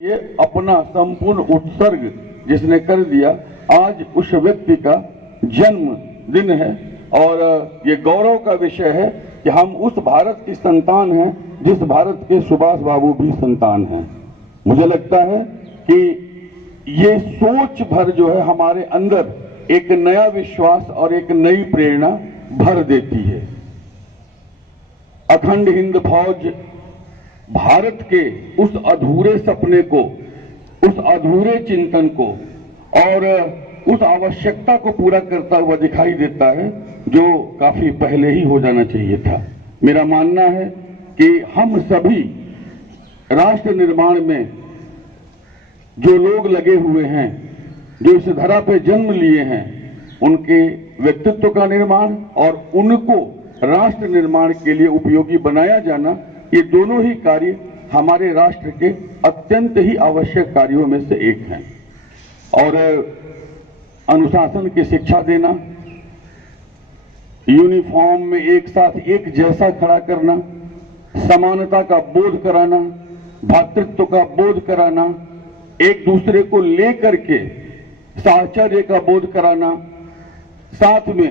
ये अपना संपूर्ण उत्सर्ग जिसने कर दिया, आज उस व्यक्ति का जन्म दिन है और ये गौरव का विषय है कि हम उस भारत की संतान हैं जिस भारत के सुभाष बाबू भी संतान हैं। मुझे लगता है कि ये सोच भर जो है हमारे अंदर एक नया विश्वास और एक नई प्रेरणा भर देती है। अखंड हिंद फौज भारत के उस अधूरे सपने को, उस अधूरे चिंतन को और उस आवश्यकता को पूरा करता हुआ दिखाई देता है जो काफी पहले ही हो जाना चाहिए था। मेरा मानना है कि हम सभी राष्ट्र निर्माण में जो लोग लगे हुए हैं, जो इस धरा पे जन्म लिए हैं, उनके व्यक्तित्व का निर्माण और उनको राष्ट्र निर्माण के लिए उपयोगी बनाया जाना, ये दोनों ही कार्य हमारे राष्ट्र के अत्यंत ही आवश्यक कार्यों में से एक हैं। और अनुशासन की शिक्षा देना, यूनिफॉर्म में एक साथ एक जैसा खड़ा करना, समानता का बोध कराना, भातृत्व का बोध कराना, एक दूसरे को लेकर के साहचर्य का बोध कराना, साथ में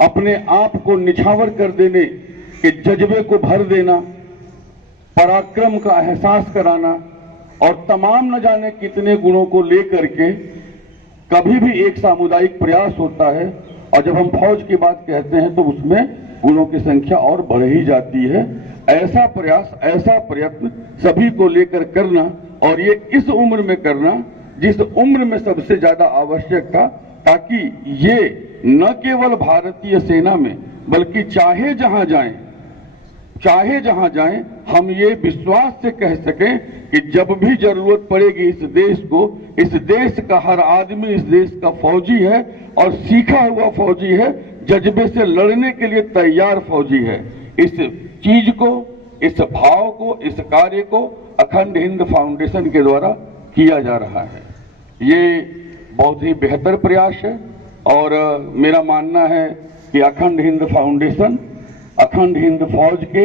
अपने आप को निछावर कर देने के जज्बे को भर देना, पराक्रम का एहसास कराना और तमाम न जाने कितने गुणों को लेकर के कभी भी एक सामुदायिक प्रयास होता है। और जब हम फौज की बात कहते हैं तो उसमें गुणों की संख्या और बढ़ ही जाती है। ऐसा प्रयास, ऐसा प्रयत्न सभी को लेकर करना और ये इस उम्र में करना जिस उम्र में सबसे ज्यादा आवश्यक था, ताकि ये न केवल भारतीय सेना में बल्कि चाहे जहां जाएं हम ये विश्वास से कह सकें कि जब भी जरूरत पड़ेगी इस देश को, इस देश का हर आदमी इस देश का फौजी है और सीखा हुआ फौजी है, जज्बे से लड़ने के लिए तैयार फौजी है। इस चीज को, इस भाव को, इस कार्य को अखंड हिंद फाउंडेशन के द्वारा किया जा रहा है। ये बहुत ही बेहतर प्रयास है और मेरा मानना है कि अखंड हिंद फाउंडेशन अखंड हिंद फौज के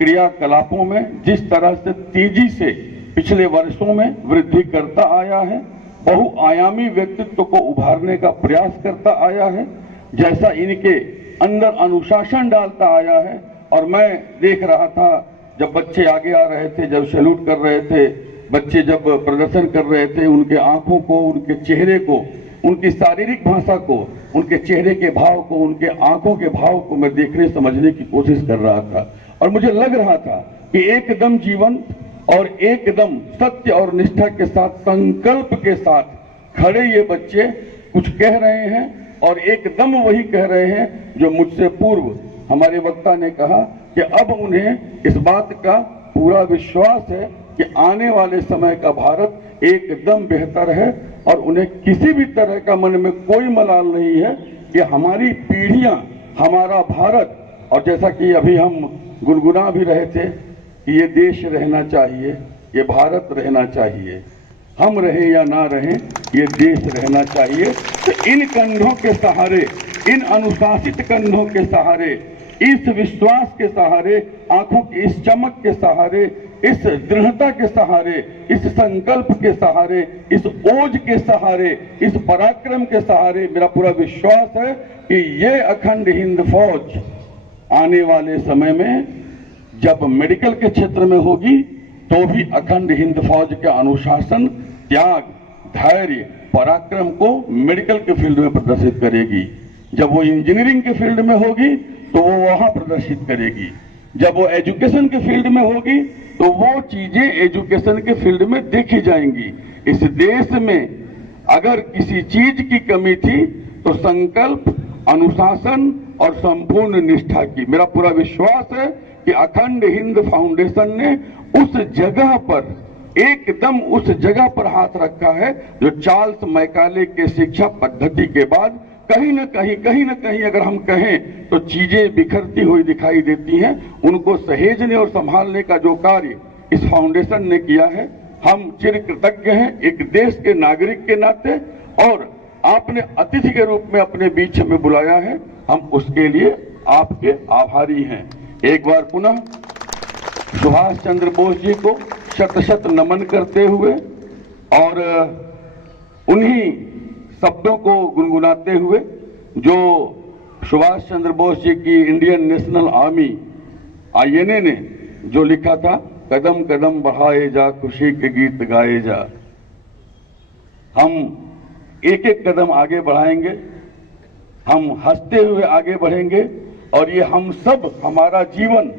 क्रियाकलापों में जिस तरह से तेजी से पिछले वर्षों में वृद्धि करता आया है, बहुआयामी व्यक्तित्व को उभारने का प्रयास करता आया है, जैसा इनके अंदर अनुशासन डालता आया है। और मैं देख रहा था जब बच्चे आगे आ रहे थे, जब सैल्यूट कर रहे थे, बच्चे जब प्रदर्शन कर रहे थे, उनके आंखों को, उनके चेहरे को, उनकी शारीरिक भाषा को, उनके चेहरे के भाव को, उनके आंखों के भाव को मैं देखने समझने की कोशिश कर रहा था और मुझे लग रहा था कि एकदम जीवंत और एकदम सत्य और निष्ठा के साथ, संकल्प के साथ खड़े ये बच्चे कुछ कह रहे हैं और एकदम वही कह रहे हैं जो मुझसे पूर्व हमारे वक्ता ने कहा कि अब उन्हें इस बात का पूरा विश्वास है कि आने वाले समय का भारत एकदम बेहतर है और उन्हें किसी भी तरह का मन में कोई मलाल नहीं है कि हमारी पीढ़ियां, हमारा भारत, और जैसा कि अभी हम गुनगुना भी रहे थे कि ये देश रहना चाहिए, ये भारत रहना चाहिए, हम रहें या ना रहें, ये देश रहना चाहिए। तो इन कंधों के सहारे, इन अनुशासित कंधों के सहारे, इस विश्वास के सहारे, आंखों की इस चमक के सहारे, इस दृढ़ता के सहारे, इस संकल्प के सहारे, इस ओज के सहारे, इस पराक्रम के सहारे मेरा पूरा विश्वास है कि ये अखंड हिंद फौज आने वाले समय में जब मेडिकल के क्षेत्र में होगी तो भी अखंड हिंद फौज के अनुशासन, त्याग, धैर्य, पराक्रम को मेडिकल के फील्ड में प्रदर्शित करेगी। जब वो इंजीनियरिंग के फील्ड में होगी तो वो वहां प्रदर्शित करेगी। जब वो एजुकेशन के फील्ड में होगी तो वो चीजें एजुकेशन के फील्ड में देखी जाएंगी। इस देश में अगर किसी चीज की कमी थी तो संकल्प, अनुशासन और संपूर्ण निष्ठा की। मेरा पूरा विश्वास है कि अखंड हिंद फाउंडेशन ने उस जगह पर, एकदम उस जगह पर हाथ रखा है जो चार्ल्स मैकाले के शिक्षा पद्धति के बाद कहीं न कहीं अगर हम कहें तो चीजें बिखरती हुई दिखाई देती हैं। उनको सहेजने और संभालने का जो कार्य इस फाउंडेशन ने किया है, हम चिर कृतज्ञ हैं एक देश के नागरिक के नाते, और आपने अतिथि के रूप में अपने बीच में बुलाया है, हम उसके लिए आपके आभारी हैं। एक बार पुनः सुभाष चंद्र बोस जी को शत शत नमन करते हुए और उन्हीं शब्दों को गुनगुनाते हुए जो सुभाष चंद्र बोस जी की इंडियन नेशनल आर्मी आईएनए ने जो लिखा था, कदम कदम बढ़ाए जा खुशी के गीत गाए जा। हम एक एक कदम आगे बढ़ाएंगे, हम हंसते हुए आगे बढ़ेंगे और ये हम सब, हमारा जीवन,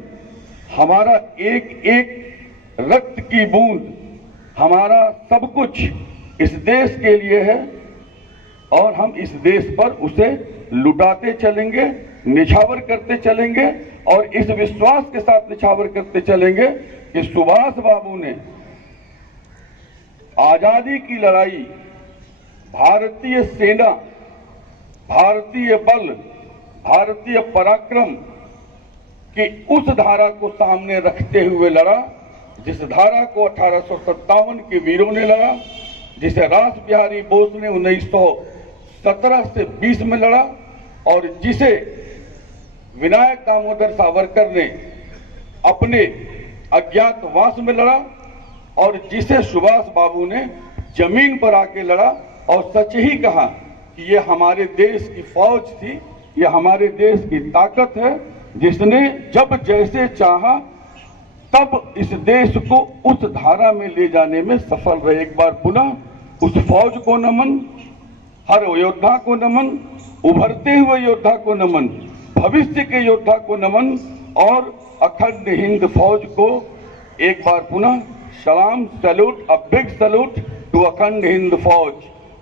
हमारा एक एक रक्त की बूंद, हमारा सब कुछ इस देश के लिए है और हम इस देश पर उसे लुटाते चलेंगे, निछावर करते चलेंगे और इस विश्वास के साथ निछावर करते चलेंगे कि सुभाष बाबू ने आजादी की लड़ाई, भारतीय सेना, भारतीय बल, भारतीय पराक्रम की उस धारा को सामने रखते हुए लड़ा जिस धारा को 1857 के वीरों ने लड़ा, जिसे रास बिहारी बोस ने 1917 से 20 में लड़ा और जिसे विनायक दामोदर सावरकर ने अपने अज्ञातवास में लड़ा और जिसे सुभाष बाबू ने जमीन पर आके लड़ा और सच ही कहा कि ये हमारे देश की फौज थी, ये हमारे देश की ताकत है, जिसने जब जैसे चाहा तब इस देश को उस धारा में ले जाने में सफल रहे। एक बार पुनः उस फौज को नमन, हर योद्धा को नमन, उभरते हुए योद्धा को नमन, भविष्य के योद्धा को नमन और अखंड हिंद फौज को एक बार पुनः सलाम, salute, a big salute to Akhand Hind फौज।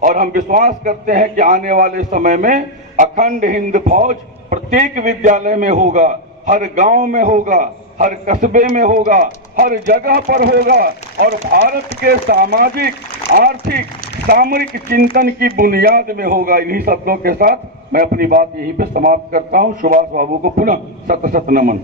और हम विश्वास करते हैं कि आने वाले समय में अखंड हिंद फौज प्रत्येक विद्यालय में होगा, हर गांव में होगा, हर कस्बे में होगा, हर जगह पर होगा और भारत के सामाजिक, आर्थिक, सामरिक चिंतन की बुनियाद में होगा। इन्हीं शब्दों के साथ मैं अपनी बात यहीं पे समाप्त करता हूं। सुभाष बाबू को पुनः शत शत नमन।